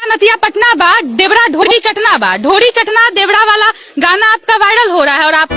नतिया पटना बा देवरा ढोरी चटना बा ढोरी चटना देवरा वाला गाना आपका वायरल हो रहा है और आप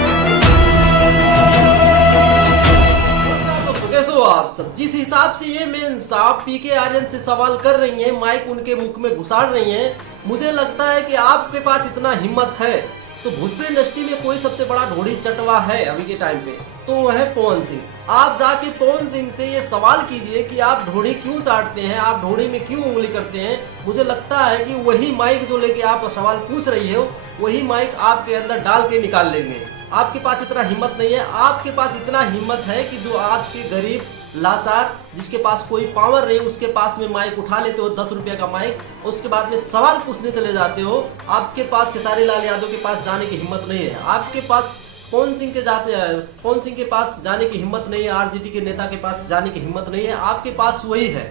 कैसे हो आप सब। जिस हिसाब से ये मेन साहब पीके आर्यन से सवाल कर रही हैं, माइक उनके मुख में घुसाड़ रही हैं, मुझे लगता है कि आपके पास इतना हिम्मत है तो भोजपुरी इंडस्ट्री में कोई सबसे बड़ा ढोरी चटवा है अभी के टाइम पे तो वह है पवन सिंह। आप जाके पवन सिंह से ये सवाल कीजिए कि आप ढोरी क्यों चाटते हैं, आप ढोरी में क्यों उंगली करते हैं। मुझे लगता है कि वही माइक जो लेके आप सवाल पूछ रही हो वही माइक आपके अंदर डाल के निकाल लेंगे। आपके पास इतना हिम्मत नहीं है। आपके पास इतना हिम्मत है कि जो आज के गरीब लाचार जिसके पास कोई पावर नहीं उसके पास में माइक उठा लेते हो 10 रुपये का माइक, उसके बाद में सवाल पूछने चले जाते हो। आपके पास खेसारी लाल यादव के पास जाने की हिम्मत नहीं है। आपके पास पवन सिंह के पास जाने की हिम्मत नहीं है। आरजेडी के नेता के पास जाने की हिम्मत नहीं है। आपके पास वही है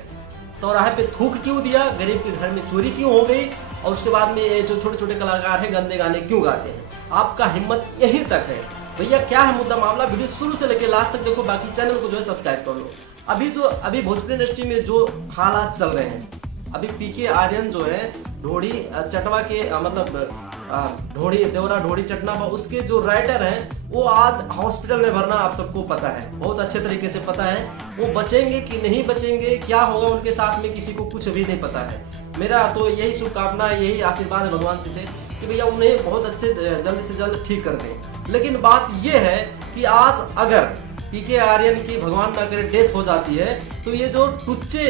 चौराहे पे थूक क्यों दिया, गरीब के घर में चोरी क्यों हो गई और उसके बाद में ये जो छोटे छोटे कलाकार हैं गंदे गाने क्यों गाते हैं। आपका हिम्मत यहीं तक है। भैया क्या है मुद्दा मामला, वीडियो शुरू से लेकर लास्ट तक देखो, बाकी चैनल को जो है सब्सक्राइब कर लो। अभी भोजपुरी इंडस्ट्री में जो हालात चल रहे हैं, अभी पीके आर्यन जो है ढोड़ी चटवा के ढोड़ी देवरा ढोड़ी चटना उसके जो राइटर हैं वो आज हॉस्पिटल में भरना आप सबको पता है, बहुत अच्छे तरीके से पता है। वो बचेंगे कि नहीं बचेंगे, क्या होगा उनके साथ में, किसी को कुछ भी नहीं पता है। मेरा तो यही शुभकामना यही आशीर्वाद है भगवान से कि भैया उन्हें बहुत अच्छे जल्द से जल्द ठीक कर दें। लेकिन बात यह है कि आज अगर पीके आर्यन की भगवान ना करे डेथ हो जाती है तो ये जो टुच्चे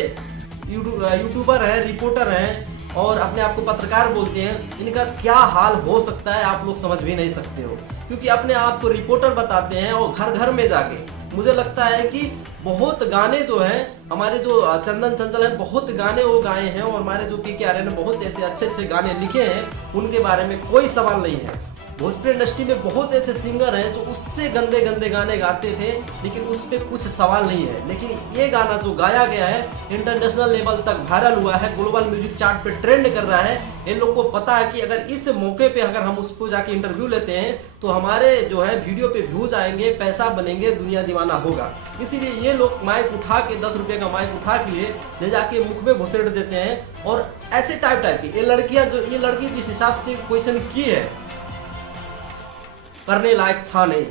यूट्यूबर हैं, रिपोर्टर हैं और अपने आप को पत्रकार बोलते हैं, इनका क्या हाल हो सकता है आप लोग समझ भी नहीं सकते हो। क्योंकि अपने आप को रिपोर्टर बताते हैं और घर घर में जाके मुझे लगता है कि बहुत गाने जो हैं हमारे जो चंदन चंचल हैं बहुत गाने वो गाए हैं और हमारे जो पीके आर्यन ने बहुत ऐसे अच्छे अच्छे गाने लिखे हैं, उनके बारे में कोई सवाल नहीं है। भोजपुरी इंडस्ट्री में बहुत ऐसे सिंगर हैं जो उससे गंदे गंदे गाने गाते थे लेकिन उस पर कुछ सवाल नहीं है। लेकिन ये गाना जो गाया गया है इंटरनेशनल लेवल तक वायरल हुआ है, ग्लोबल म्यूजिक चार्ट पे ट्रेंड कर रहा है। इन लोग को पता है कि अगर इस मौके पे अगर हम उसको जाके इंटरव्यू लेते हैं तो हमारे जो है वीडियो पे व्यूज आएंगे, पैसा बनेंगे, दुनिया दीवाना होगा। इसीलिए ये लोग माइक उठा के 10 रुपये का माइक उठा के ले जाके मुख में घुसेड़ देते हैं। और ऐसे टाइप की ये लड़की जिस हिसाब से क्वेश्चन की है करने लायक था नहीं,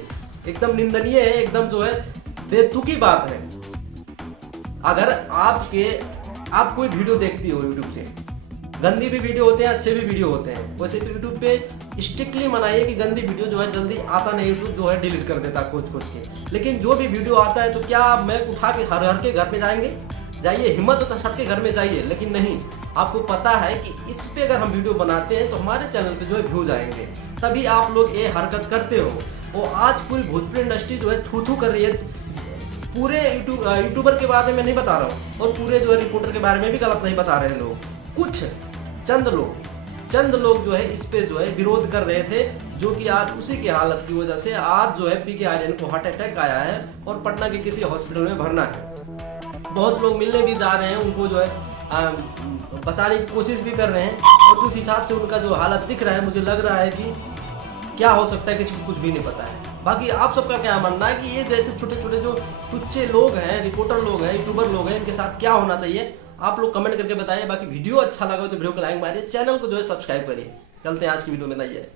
एकदम निंदनीय है, एकदम जो है बेतुकी बात है। अगर आप कोई वीडियो देखती हो यूट्यूब से, गंदी भी वीडियो होते हैं अच्छे भी वीडियो होते हैं, वैसे तो यूट्यूब पे स्ट्रिक्टली मनाइए कि गंदी वीडियो जो है जल्दी आता नहीं, यूट्यूब जो है डिलीट कर देता खोज के। लेकिन जो भी वीडियो आता है तो क्या आप मैक उठा के हर के घर पे जाएंगे? जाइए, हिम्मत हो तो सबके घर में जाइए। लेकिन नहीं, आपको पता है कि इस पे अगर हम वीडियो बनाते हैं तो हमारे चैनल पे जो है व्यूज आएंगे, तभी आप लोग ये हरकत करते हो। वो आज पूरी भोजपुरी इंडस्ट्री जो है थू कर रही है। पूरे यूट्यूबर के बारे में नहीं बता रहा हूँ और पूरे जो है रिपोर्टर के बारे में भी गलत नहीं बता रहे हैं लोग। कुछ चंद लोग जो है इस पे जो है विरोध कर रहे थे, जो कि आज उसी की हालत की वजह से आज जो है पीके आर्यन को हार्ट अटैक आया है और पटना के किसी हॉस्पिटल में भरना है। बहुत लोग मिलने भी जा रहे हैं, उनको जो है बचाने की कोशिश भी कर रहे हैं और उस हिसाब से उनका जो हालत दिख रहा है मुझे लग रहा है कि क्या हो सकता है किसी को कुछ भी नहीं पता है। बाकी आप सबका क्या मानना है कि ये जैसे छोटे छोटे जो तुच्छे लोग हैं, रिपोर्टर लोग हैं, यूट्यूबर लोग हैं, इनके साथ क्या होना चाहिए आप लोग कमेंट करके बताइए। बाकी वीडियो अच्छा लगा तो वीडियो को लाइक मारिए, चैनल को जो है सब्सक्राइब करिए। चलते हैं आज की वीडियो में, नहीं है।